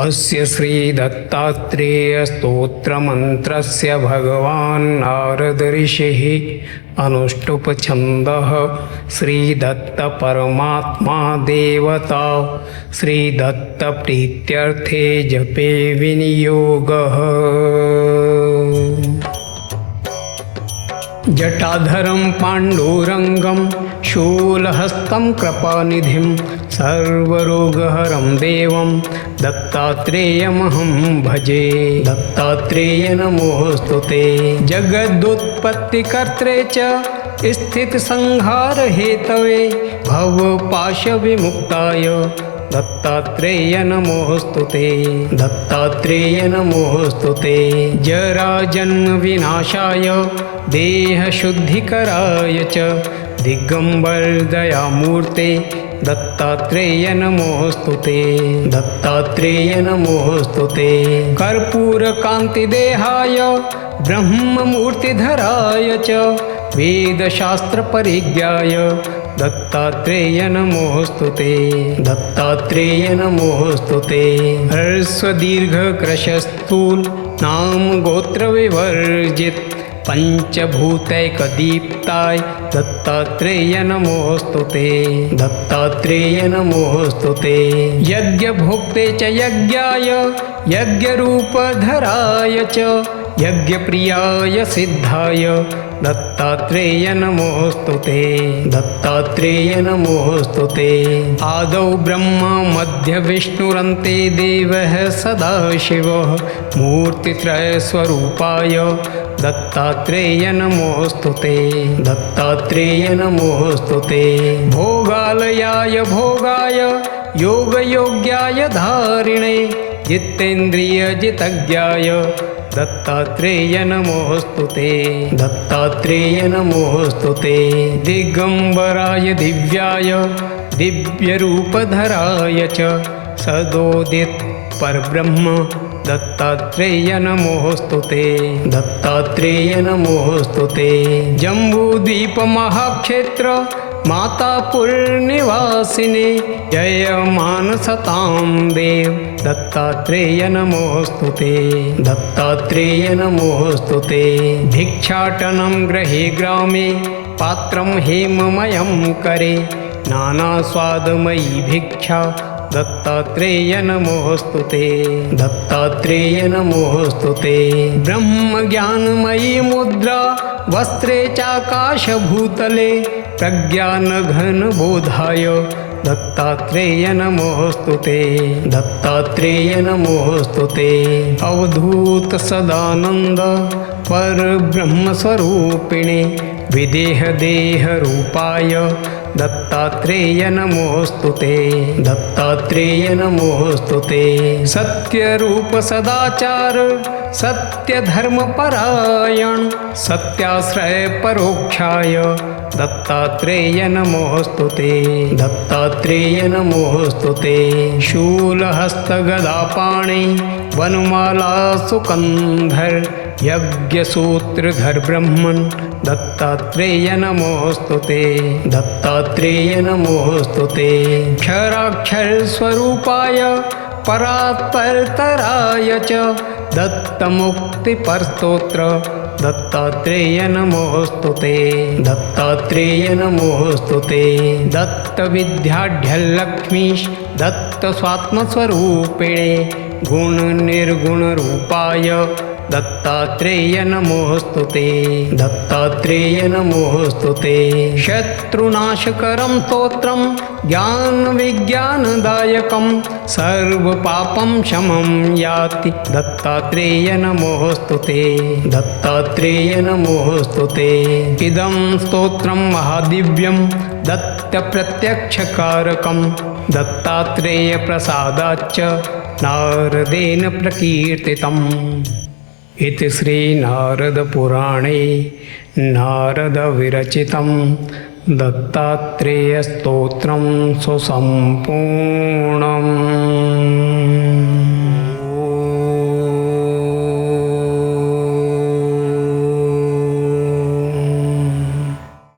अस्य श्रीदत्तात्रेयस्तोत्रमन्त्रस्य भगवान् नारद ऋषिः अनुष्टुप्छन्दः श्रीदत्तपरमात्मा देवता श्रीदत्तप्रीत्यर्थे जपे विनियोगः। जटाधरं पाण्डुरङ्गं शूलहस्तं कृपानिधिं सर्वरोगहरं देवं दत्तात्रेयमहं भजे। दत्तात्रेय नमोऽस्तु ते। जगदुत्पत्तिकर्त्रे च स्थितिसंहारहेतवे भवपाशविमुक्ताय दत्तात्रेय नमोऽस्तु ते। दत्तात्रेय नमोऽस्तु ते। जराजन्मविनाशाय देहशुद्धिकराय च दिगम्बरदयामूर्ते दत्तात्रेय नमोऽस्तु ते। दत्तात्रेय नमोऽस्तु ते। कर्पूरकान्तिदेहाय ब्रह्ममूर्तिधराय च वेदशास्त्रपरिज्ञाय दत्तात्रेय नमोऽस्तु ते। दत्तात्रेय नमोऽस्तु ते। ह्रस्वदीर्घकृशस्थूल नाम गोत्रविवर्जित पंचभूतैकदीप्ताय दत्तात्रेय नमोऽस्तु ते। दत्तात्रेय नमोऽस्तु ते। यज्ञभोक्ते च यज्ञाय यज्ञरूपधराय च यज्ञप्रियाय सिद्धाय दत्तात्रेय नमोऽस्तु ते। दत्तात्रेय नमोऽस्तु ते। आदौ ब्रह्मा मध्य विष्णुरन्ते देवः सदाशिवः मूर्तित्रयस्वरूपाय दत्तात्रेय नमोऽस्तु ते। दत्तात्रेय नमोऽस्तु ते। भोगालयाय भोगाय योगयोग्याय धारिणे जितेन्द्रियजितज्ञाय दत्तात्रेय नमोऽस्तु ते। दत्तात्रेय नमोऽस्तु ते। दिगम्बराय दिव्याय दिव्यरूपधराय च सदोदित परब्रह्म दत्तात्रेय नमोऽस्तु ते। दत्तात्रेय नमोऽस्तु ते। जम्बूद्वीपमहाक्षेत्र मातापुरनिवासिने जयमानसतां देव दत्तात्रेय नमोऽस्तु ते। दत्तात्रेय नमोऽस्तु ते। भिक्षाटनं गृहे ग्रामे पात्रं हेममयं करे नानास्वादमयी भिक्षा दत्तात्रेय नमोऽस्तु ते। दत्तात्रेय नमोऽस्तु ते। ब्रह्मज्ञानमयी मुद्रा वस्त्रे चाकाशभूतले प्रज्ञानघनबोधाय दत्तात्रेय नमोऽस्तु ते। दत्तात्रेय नमोऽस्तु ते। अवधूत सदानन्द परब्रह्मस्वरूपिणे विदेहदेहरूपाय दत्तात्रेय नमोऽस्तु ते। दत्तात्रेय नमोऽस्तु ते। सत्यरूप सदाचार सत्यधर्मपरायण सत्याश्रय परोक्षाय दत्तात्रेय नमोऽस्तु ते। दत्तात्रेय नमोऽस्तु ते। शूलहस्तगदापाणि वनमाला सुकन्धर यज्ञसूत्रधर ब्रह्मन् दत्तात्रेय नमोऽस्तु ते। दत्तात्रेय नमोऽस्तु ते। क्षराक्षरस्वरूपाय परात्परतराय च दत्तमुक्तिपरस्तोत्र दत्तात्रेय नमोऽस्तु ते। दत्तात्रेय नमोऽस्तु ते। दत्तविद्याढ्यलक्ष्मीश दत्तस्वात्मस्वरूपिणे गुणनिर्गुणरूपाय दत्तात्रेय नमोऽस्तु ते। दत्तात्रेय नमोऽस्तु ते। शत्रुनाशकरं स्तोत्रं ज्ञानविज्ञानदायकं सर्वपापं शमं याति दत्तात्रेय नमोऽस्तु ते। दत्तात्रेय नमोऽस्तु ते। इदं स्तोत्रं महादिव्यं दत्तप्रत्यक्षकारकं दत्तात्रेयप्रसादाच्च नारदेन प्रकीर्तितम्। इति श्रीनारदपुराणे नारदविरचितं दत्तात्रेयस्तोत्रं सुसम्पूर्णम्।